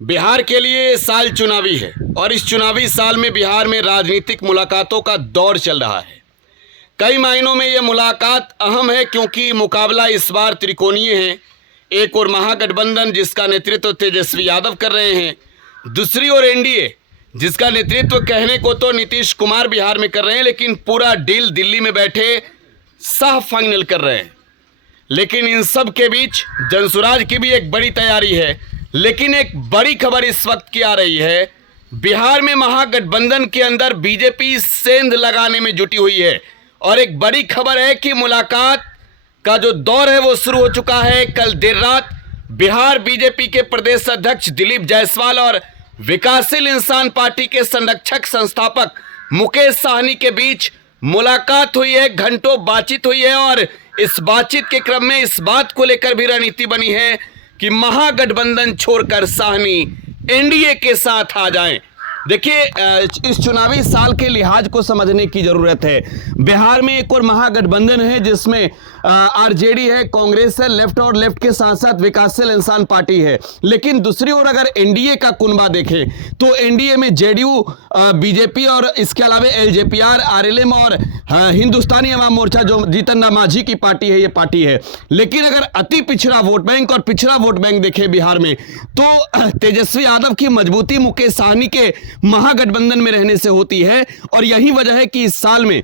बिहार के लिए साल चुनावी है और इस चुनावी साल में बिहार में राजनीतिक मुलाकातों का दौर चल रहा है। कई मायनों में यह मुलाकात अहम है क्योंकि मुकाबला इस बार त्रिकोणीय है। एक और महागठबंधन जिसका नेतृत्व तेजस्वी यादव कर रहे हैं, दूसरी ओर एनडीए जिसका नेतृत्व कहने को तो नीतीश कुमार बिहार में कर रहे हैं, लेकिन पूरा डील दिल्ली में बैठे सह फाइनल कर रहे हैं। लेकिन इन सब के बीच जनसुराज की भी एक बड़ी तैयारी है। लेकिन एक बड़ी खबर इस वक्त की आ रही है, बिहार में महागठबंधन के अंदर बीजेपी सेंध लगाने में जुटी हुई है। और एक बड़ी खबर है कि मुलाकात का जो दौर है वो शुरू हो चुका है। कल देर रात बिहार बीजेपी के प्रदेश अध्यक्ष दिलीप जायसवाल और विकासशील इंसान पार्टी के संरक्षक संस्थापक मुकेश साहनी के बीच मुलाकात हुई है। घंटों बातचीत हुई है और इस बातचीत के क्रम में इस बात को लेकर भी रणनीति बनी है कि महागठबंधन छोड़कर साहनी एनडीए के साथ आ जाएं। देखिए, इस चुनावी साल के लिहाज को समझने की जरूरत है। बिहार में एक और महागठबंधन है जिसमें आरजेडी है, कांग्रेस है, लेफ्ट और लेफ्ट के साथ साथ विकासशील इंसान पार्टी है। लेकिन दूसरी ओर अगर एनडीए का कुनबा देखें तो एनडीए में जेडीयू, बीजेपी और इसके अलावा एलजेपीआर, आरएलएम और हिंदुस्तानी अवाम मोर्चा जो जीतन राम मांझी की पार्टी है, ये पार्टी है। लेकिन अगर अति पिछड़ा वोट बैंक और पिछड़ा वोट बैंक देखें बिहार में तो तेजस्वी यादव की मजबूती मुकेश साहनी के महागठबंधन में रहने से होती है। और यही वजह है कि इस साल में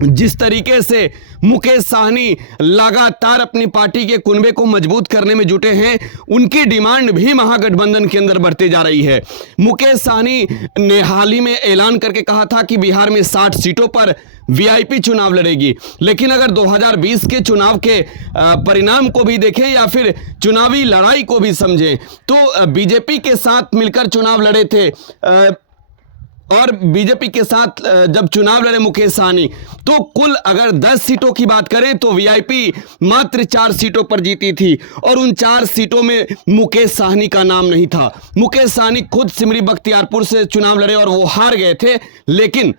जिस तरीके से मुकेश साहनी लगातार अपनी पार्टी के कुनबे को मजबूत करने में जुटे हैं, उनकी डिमांड भी महागठबंधन के अंदर बढ़ती जा रही है। मुकेश साहनी ने हाल ही में ऐलान करके कहा था कि बिहार में 60 सीटों पर वीआईपी चुनाव लड़ेगी। लेकिन अगर 2020 के चुनाव के परिणाम को भी देखें या फिर चुनावी लड़ाई को भी समझें तो बीजेपी के साथ मिलकर चुनाव लड़े थे और बीजेपी के साथ जब चुनाव लड़े मुकेश साहनी तो कुल अगर 10 सीटों की बात करें तो वीआईपी मात्र 4 सीटों पर जीती थी और उन 4 सीटों में मुकेश साहनी का नाम नहीं था। मुकेश साहनी खुद सिमरी बख्तियारपुर से चुनाव लड़े और वो हार गए थे। लेकिन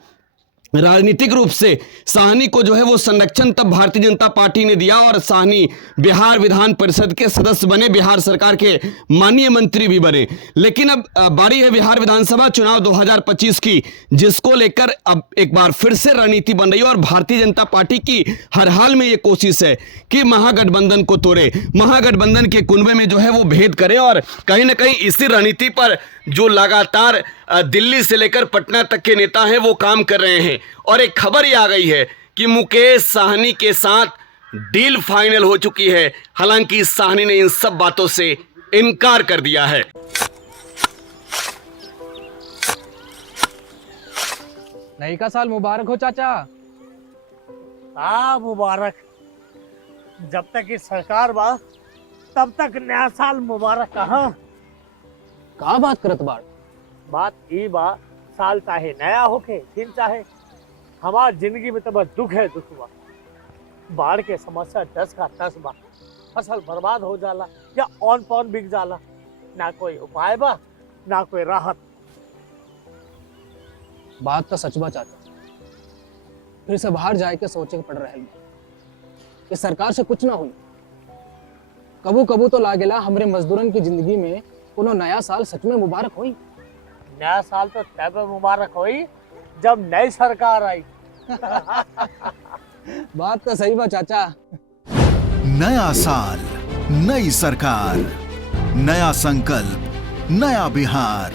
राजनीतिक रूप से साहनी को जो है वो संरक्षण तब भारतीय जनता पार्टी ने दिया और साहनी बिहार विधान परिषद के सदस्य बने, बिहार सरकार के माननीय मंत्री भी बने। लेकिन अब बारी है बिहार विधानसभा चुनाव 2025 की, जिसको लेकर अब एक बार फिर से रणनीति बन रही है और भारतीय जनता पार्टी की हर हाल में ये कोशिश है कि महागठबंधन को तोड़े, महागठबंधन के कुनबे में जो है वो भेद करे। और कहीं ना कहीं इसी रणनीति पर जो लगातार दिल्ली से लेकर पटना तक के नेता हैं वो काम कर रहे हैं। और एक खबर ये आ गई है कि मुकेश साहनी के साथ डील फाइनल हो चुकी है। हालांकि साहनी ने इन सब बातों से इनकार कर दिया है। नई का साल मुबारक हो चाचा। मुबारक। जब तक इस सरकार बा तब तक नया साल मुबारक। का बात करत बाड़? बात ई बा, साल चाहे नया होके दिन चाहे, हमार जिंदगी में तो बस दुख है, दुख बा। बाढ़ के समस्या 10 का 10 बा। फसल बर्बाद हो जाला या ऑन पॉन बिक जाला, ना कोई उपाय बा ना कोई राहत। बात तो सच बा चाचा। फिर से बाहर जाए के सोचे के पड़ रहे कि सरकार से कुछ ना हुई। कबू कबू तो लागेला हमरे मजदूरन की जिंदगी में कोनो नया साल सच में मुबारक हुई। नया साल तो तब मुबारक हुई जब नई सरकार आई। बात तो सही बा चाचा। नया साल, नई सरकार, नया संकल्प, नया बिहार।